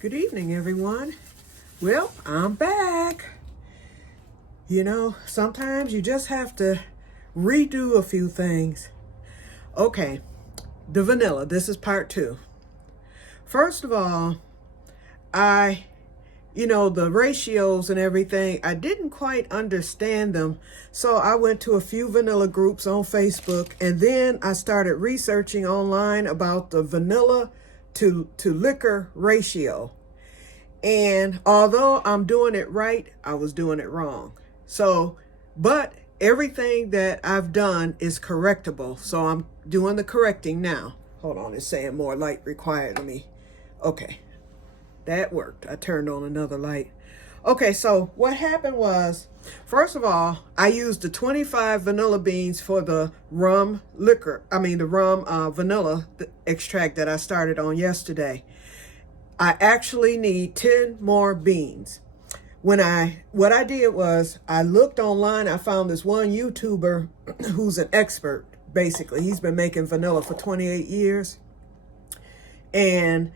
Good evening, everyone. Well, I'm back. You know, sometimes you just have to redo a few things. Okay, the vanilla. This is part 2. First of all, the ratios and everything, I didn't quite understand them. So I went to a few vanilla groups on Facebook, and then I started researching online about the vanilla to liquor ratio. And although I'm doing it right, I was doing it wrong. But everything that I've done is correctable. So I'm doing the correcting now. Hold on, it's saying more light required of me. Okay, that worked. I turned on another light. Okay, so what happened was, first of all, I used the 25 vanilla beans for the rum vanilla extract that I started on yesterday. I actually need 10 more beans. What I did was I looked online. I found this one YouTuber who's an expert, basically. He's been making vanilla for 28 years. And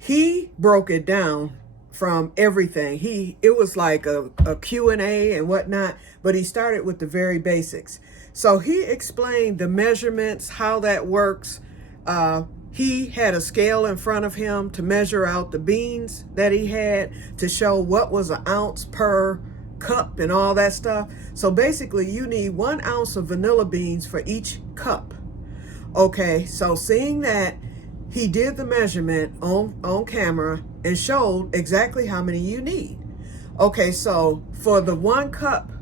he broke it down from everything. It was like a Q&A and whatnot, but he started with the very basics. So he explained the measurements, how that works. He had a scale in front of him to measure out the beans that he had to show what was an ounce per cup and all that stuff. So basically you need 1 ounce of vanilla beans for each cup. Okay, so seeing that, he did the measurement on camera and showed exactly how many you need. Okay, so for the 1 cup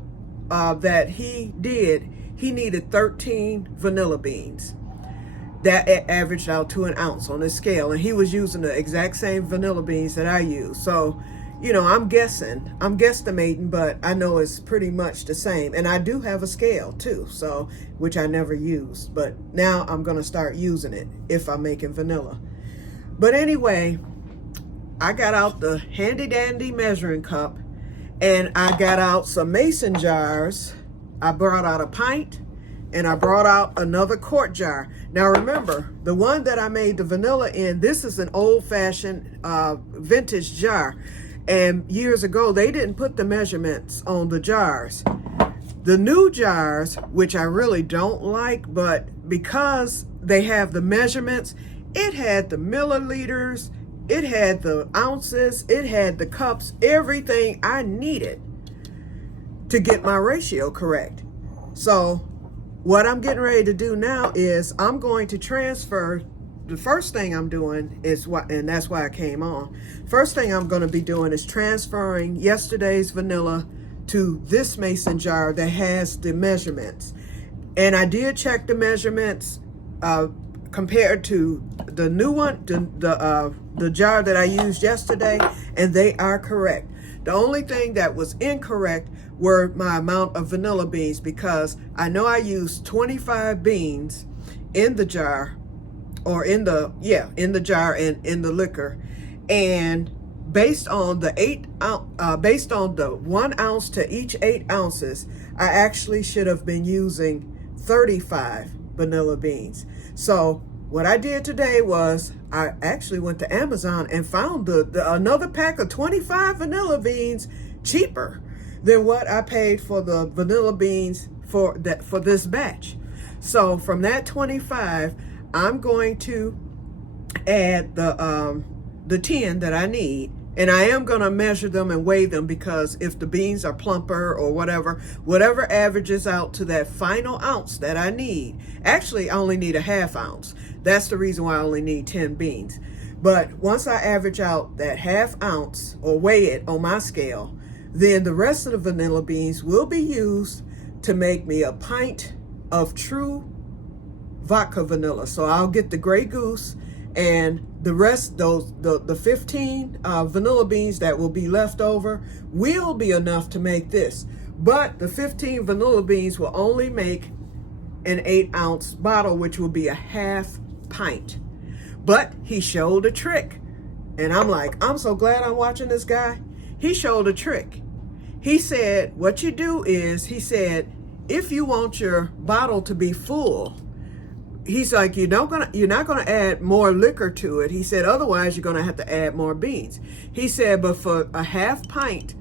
that he did, he needed 13 vanilla beans. That averaged out to 1 ounce on this scale. And he was using the exact same vanilla beans that I use. So, I'm guesstimating, but I know it's pretty much the same. And I do have a scale too, so, which I never used. But now I'm going to start using it if I'm making vanilla. But anyway, I got out the handy dandy measuring cup and I got out some mason jars. I brought out a pint. And I brought out another quart jar. Now remember, the one that I made the vanilla in, this is an old-fashioned vintage jar. And years ago, they didn't put the measurements on the jars. The new jars, which I really don't like, but because they have the measurements, it had the milliliters, it had the ounces, it had the cups, everything I needed to get my ratio correct. So what I'm getting ready to do now is I'm going to transfer. The first thing I'm doing is and that's why I came on. First thing I'm going to be doing is transferring yesterday's vanilla to this mason jar that has the measurements. And I did check the measurements compared to the new one, the jar that I used yesterday, and they are correct. The only thing that was incorrect were my amount of vanilla beans, because I know I used 25 beans in the jar, or in the jar and in the liquor, and based on the 1 ounce to each 8 ounces, I actually should have been using 35 vanilla beans. So what I did today was I actually went to Amazon and found another pack of 25 vanilla beans cheaper than what I paid for the vanilla beans for this batch. So from that 25, I'm going to add the 10 that I need, and I am going to measure them and weigh them, because if the beans are plumper or whatever averages out to that final ounce that I need. Actually, I only need a ½ ounce. That's the reason why I only need 10 beans. But once I average out that ½ ounce or weigh it on my scale, then the rest of the vanilla beans will be used to make me a pint of true vodka vanilla. So I'll get the Grey Goose, and the rest, the 15 vanilla beans that will be left over will be enough to make this. But the 15 vanilla beans will only make an 8-ounce bottle, which will be a ½ pint. But he showed a trick, and I'm like, I'm so glad I'm watching this guy. He showed a trick. He said, what you do is, he said, if you want your bottle to be full, he's like, you're not gonna add more liquor to it. He said, otherwise you're gonna have to add more beans. He said, but for a half pint,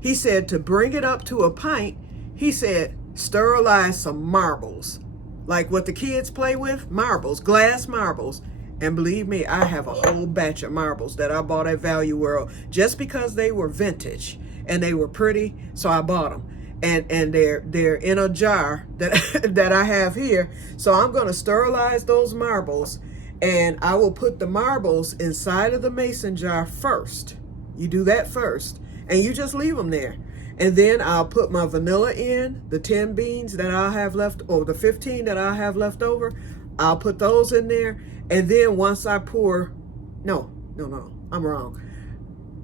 he said to bring it up to a pint, he said, sterilize some marbles. Like what the kids play with, marbles, glass marbles. And believe me, I have a whole batch of marbles that I bought at Value World just because they were vintage and they were pretty, so I bought them. And they're in a jar that that I have here. So I'm going to sterilize those marbles, and I will put the marbles inside of the mason jar first. You do that first, and you just leave them there. And then I'll put my vanilla in, the 10 beans that I'll have left, or the 15 that I'll have left over. I'll put those in there. And then once I pour, no, I'm wrong.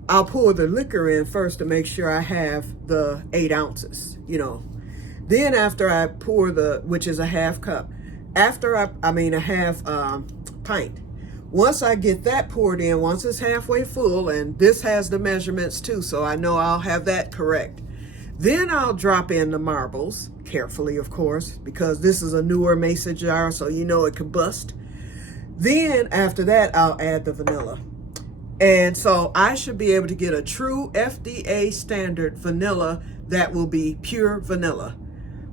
I'll pour the liquor in first to make sure I have the 8 ounces, you know. Then after I pour which is a half cup, after a half pint. Once I get that poured in, once it's halfway full, and this has the measurements too, so I know I'll have that correct. Then I'll drop in the marbles, carefully of course, because this is a newer mason jar, so you know it could bust. Then after that, I'll add the vanilla. And so I should be able to get a true FDA standard vanilla that will be pure vanilla.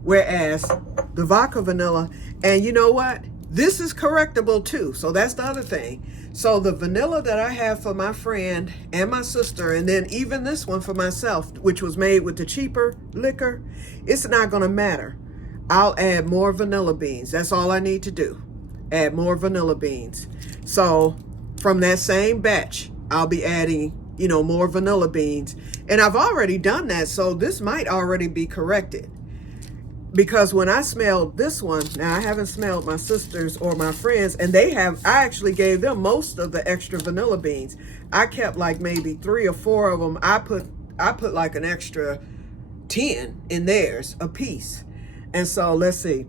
Whereas the vodka vanilla, and you know what? This is correctable too. So that's the other thing. So the vanilla that I have for my friend and my sister, and then even this one for myself, which was made with the cheaper liquor, it's not going to matter. I'll add more vanilla beans. That's all I need to do. Add more vanilla beans. So from that same batch, I'll be adding, you know, more vanilla beans. And I've already done that, so this might already be corrected. Because when I smelled this one, now I haven't smelled my sister's or my friends, and I actually gave them most of the extra vanilla beans. I kept like maybe 3 or 4 of them. I put like an extra 10 in theirs a piece. And so let's see.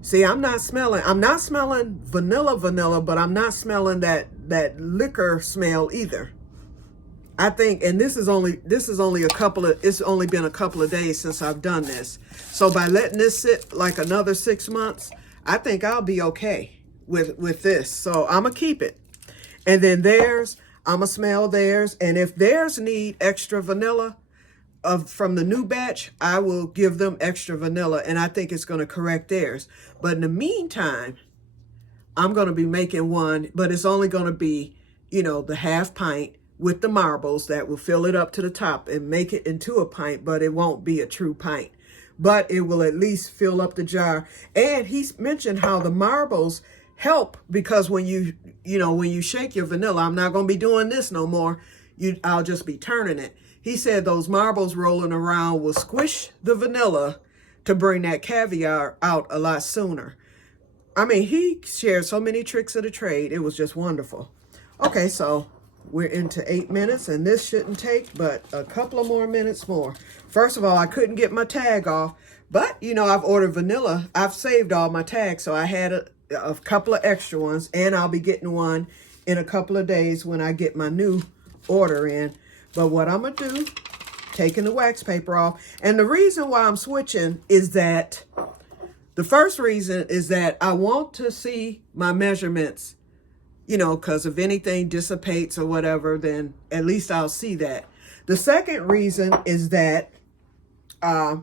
See, I'm not smelling vanilla, but I'm not smelling that liquor smell either. I think, and this is only it's only been a couple of days since I've done this. So by letting this sit like another 6 months, I think I'll be okay with this. So I'm gonna keep it. And then theirs, I'm gonna smell theirs. And if theirs need extra vanilla from the new batch, I will give them extra vanilla, and I think it's gonna correct theirs. But in the meantime, I'm gonna be making one, but it's only gonna be, you know, the half pint with the marbles that will fill it up to the top and make it into a pint, but it won't be a true pint. But it will at least fill up the jar. And he mentioned how the marbles help, because when when you shake your vanilla, I'm not going to be doing this no more. I'll just be turning it. He said those marbles rolling around will squish the vanilla to bring that caviar out a lot sooner. I mean, he shared so many tricks of the trade. It was just wonderful. Okay, so we're into 8 minutes, and this shouldn't take but a couple of more minutes more. First of all, I couldn't get my tag off, but, you know, I've ordered vanilla. I've saved all my tags, so I had a couple of extra ones, and I'll be getting one in a couple of days when I get my new order in. But what I'm going to do, taking the wax paper off, and the reason why I'm switching is that, the first reason is that I want to see my measurements, you know, because if anything dissipates or whatever, then at least I'll see that. The second reason is that I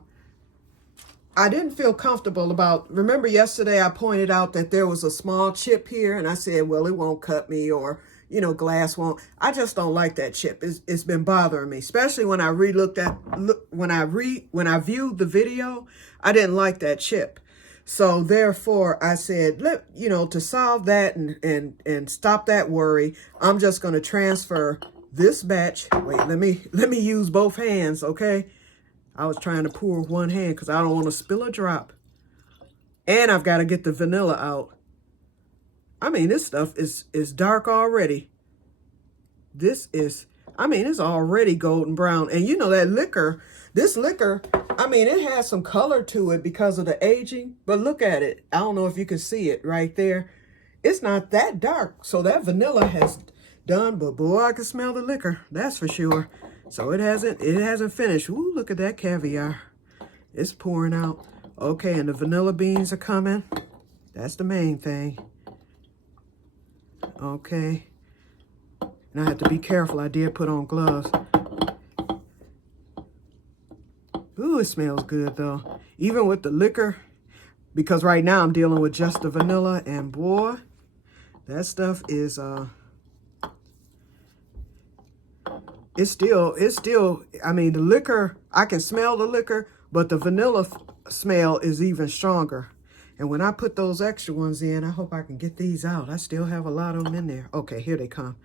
didn't feel comfortable about, remember yesterday I pointed out that there was a small chip here, and I said, well, it won't cut me, or, you know, glass won't. I just don't like that chip. It's been bothering me, especially when I when I viewed the video, I didn't like that chip. So therefore, I said, to solve that and stop that worry, I'm just going to transfer this batch. Wait, let me use both hands, okay? I was trying to pour with one hand because I don't want to spill a drop. And I've got to get the vanilla out. I mean, this stuff is dark already. It's already golden brown. And you know that liquor, this liquor, I mean, it has some color to it because of the aging, but look at it. I don't know if you can see it right there. It's not that dark. So that vanilla has done, but boy, I can smell the liquor. That's for sure. So it hasn't finished. Ooh, look at that caviar. It's pouring out. Okay, and the vanilla beans are coming. That's the main thing. Okay. And I have to be careful. I did put on gloves. Ooh, it smells good though. Even with the liquor, because right now I'm dealing with just the vanilla, and boy, that stuff is it's still, I mean, the liquor, I can smell the liquor, but the vanilla smell is even stronger. And when I put those extra ones in, I hope I can get these out. I still have a lot of them in there. Okay, here they come.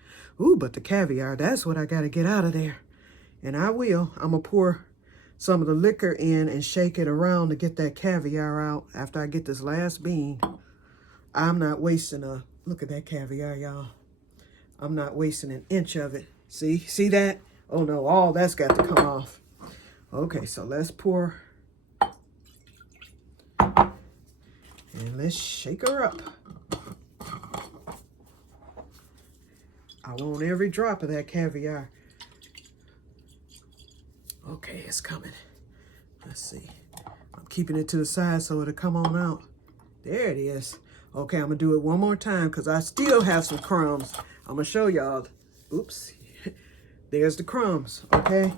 Ooh, but the caviar, that's what I got to get out of there. And I will. I'm going to pour some of the liquor in and shake it around to get that caviar out after I get this last bean. I'm not wasting look at that caviar, y'all. I'm not wasting an inch of it. See that? Oh no, all that's got to come off. Okay, so let's pour. And let's shake her up. I want every drop of that caviar. Okay, it's coming. Let's see. I'm keeping it to the side so it'll come on out. There it is. Okay, I'm going to do it one more time because I still have some crumbs. I'm going to show y'all. Oops. There's the crumbs, okay?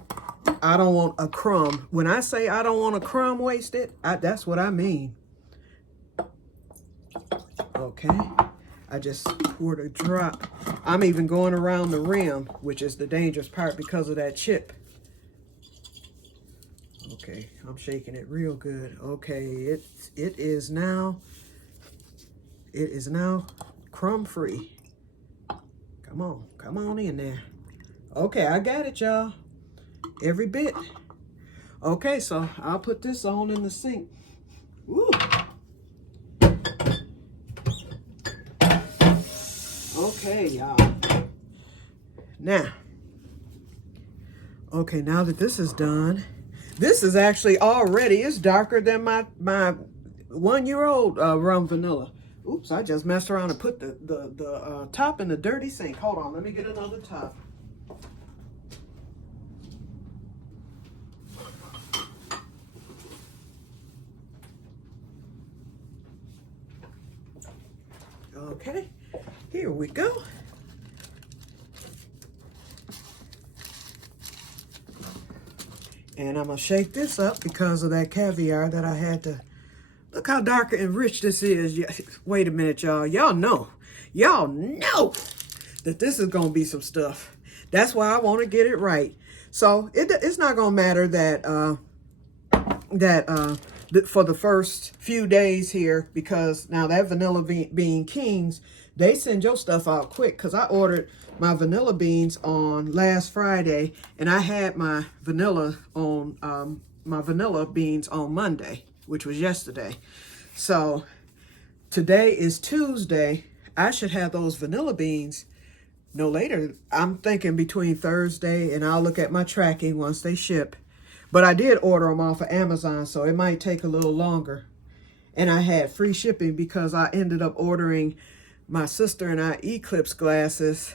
I don't want a crumb. When I say I don't want a crumb wasted, that's what I mean. Okay, I just poured a drop. I'm even going around the rim, which is the dangerous part because of that chip. Okay, I'm shaking it real good. Okay, it is now crumb free. Come on in there. Okay, I got it, y'all. Every bit. Okay, so I'll put this on in the sink. Woo. Okay, y'all. Now, okay, now that this is done, this is actually already, it's darker than my 1-year-old rum vanilla. Oops, I just messed around and put the top in the dirty sink. Hold on, let me get another top. Okay, here we go. And I'm going to shake this up because of that caviar that I had to. Look how dark and rich this is. Wait a minute, y'all. Y'all know that this is going to be some stuff. That's why I want to get it right. So it's not going to matter that for the first few days here, because now that vanilla bean kings, they send your stuff out quick, because I ordered my vanilla beans on last Friday, and I had my vanilla beans on Monday, which was yesterday. So today is Tuesday. I should have those vanilla beans no later. I'm thinking between Thursday, and I'll look at my tracking once they ship. But I did order them off of Amazon, so it might take a little longer. And I had free shipping because I ended up ordering my sister and I Eclipse glasses.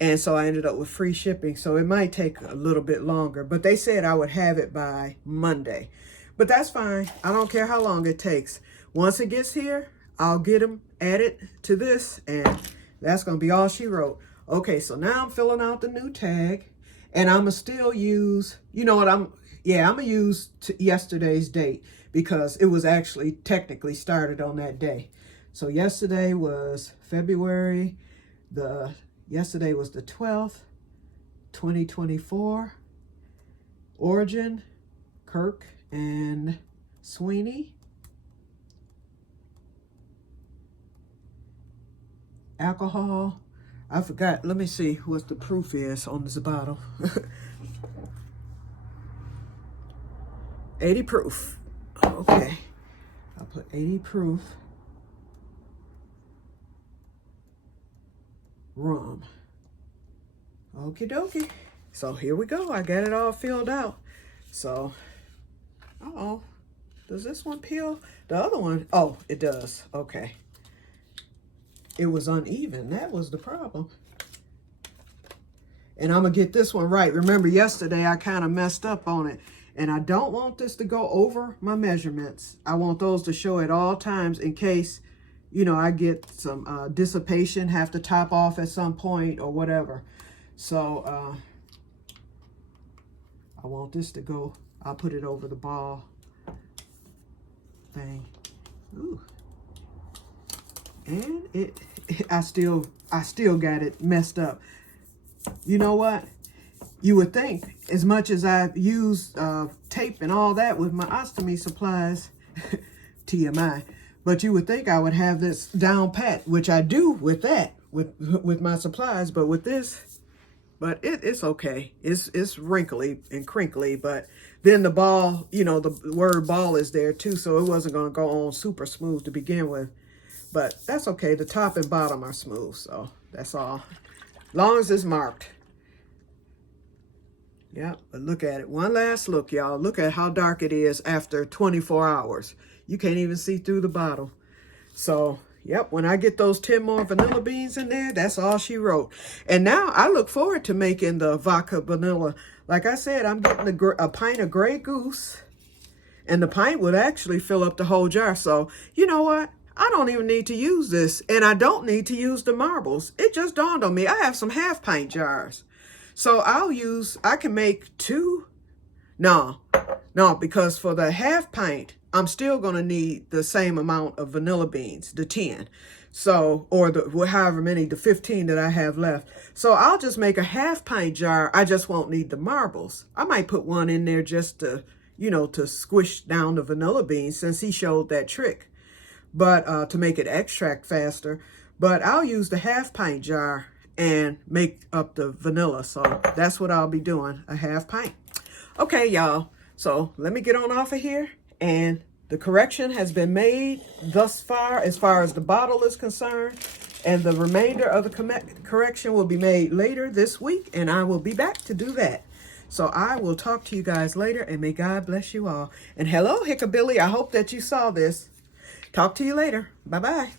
And so I ended up with free shipping. So it might take a little bit longer. But they said I would have it by Monday. But that's fine. I don't care how long it takes. Once it gets here, I'll get them added to this. And that's going to be all she wrote. Okay, so now I'm filling out the new tag. And I'm going to still use, you know what, I'm going to use yesterday's date because it was actually technically started on that day. So yesterday was February, yesterday was the 12th, 2024. Origin, Kirk and Sweeney. Alcohol, I forgot. Let me see what the proof is on this bottle. 80 proof. Okay. I'll put 80 proof rum. Okie dokie. So here we go. I got it all filled out. So, uh-oh. Does this one peel? The other one, oh, it does. Okay. It was uneven. That was the problem. And I'm going to get this one right. Remember, yesterday I kind of messed up on it. And I don't want this to go over my measurements. I want those to show at all times in case you know, I get some dissipation, have to top off at some point or whatever. So I want this to go, I'll put it over the ball thing. Ooh. And I still got it messed up. You know what? You would think, as much as I've used tape and all that with my ostomy supplies, TMI, but you would think I would have this down pat, which I do with that, with my supplies, but with this, but it's okay. It's wrinkly and crinkly, but then the ball, you know, the word ball is there too, so it wasn't going to go on super smooth to begin with. But that's okay. The top and bottom are smooth, so that's all. Long as it's marked. Yeah, but look at it. One last look, y'all. Look at how dark it is after 24 hours. You can't even see through the bottle. So, yep, when I get those 10 more vanilla beans in there, that's all she wrote. And now I look forward to making the vodka vanilla. Like I said, I'm getting a pint of Grey Goose. And the pint would actually fill up the whole jar. So, you know what? I don't even need to use this. And I don't need to use the marbles. It just dawned on me. I have some half pint jars. So I can make two. No, because for the half pint, I'm still going to need the same amount of vanilla beans, the 10. So, or however many, the 15 that I have left. So I'll just make a half pint jar. I just won't need the marbles. I might put one in there just to, you know, to squish down the vanilla beans since he showed that trick. But to make it extract faster. But I'll use the half pint jar and make up the vanilla. So that's what I'll be doing, a half pint. Okay, y'all. So let me get on off of here. And the correction has been made thus far as the bottle is concerned. And the remainder of the correction will be made later this week. And I will be back to do that. So I will talk to you guys later. And may God bless you all. And hello, Hickabilly. I hope that you saw this. Talk to you later. Bye-bye.